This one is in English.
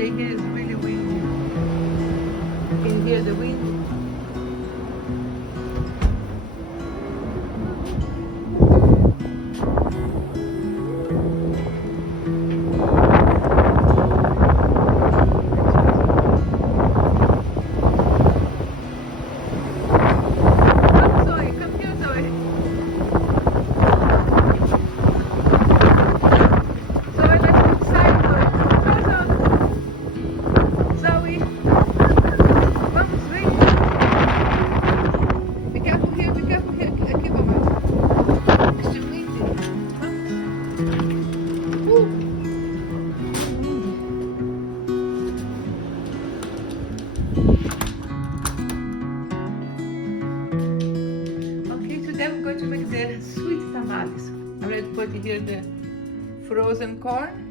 Today here is really windy. Can you hear the wind? Come Zoe, come here Zoe. Zoe, let's go inside Zoe. Come Zoe. Vamos, vem. Be careful here, be careful here. Aqui, mamãe. It's too windy. Vamos. Okay, today we're going to make the sweet tamales. I already put here the frozen corn.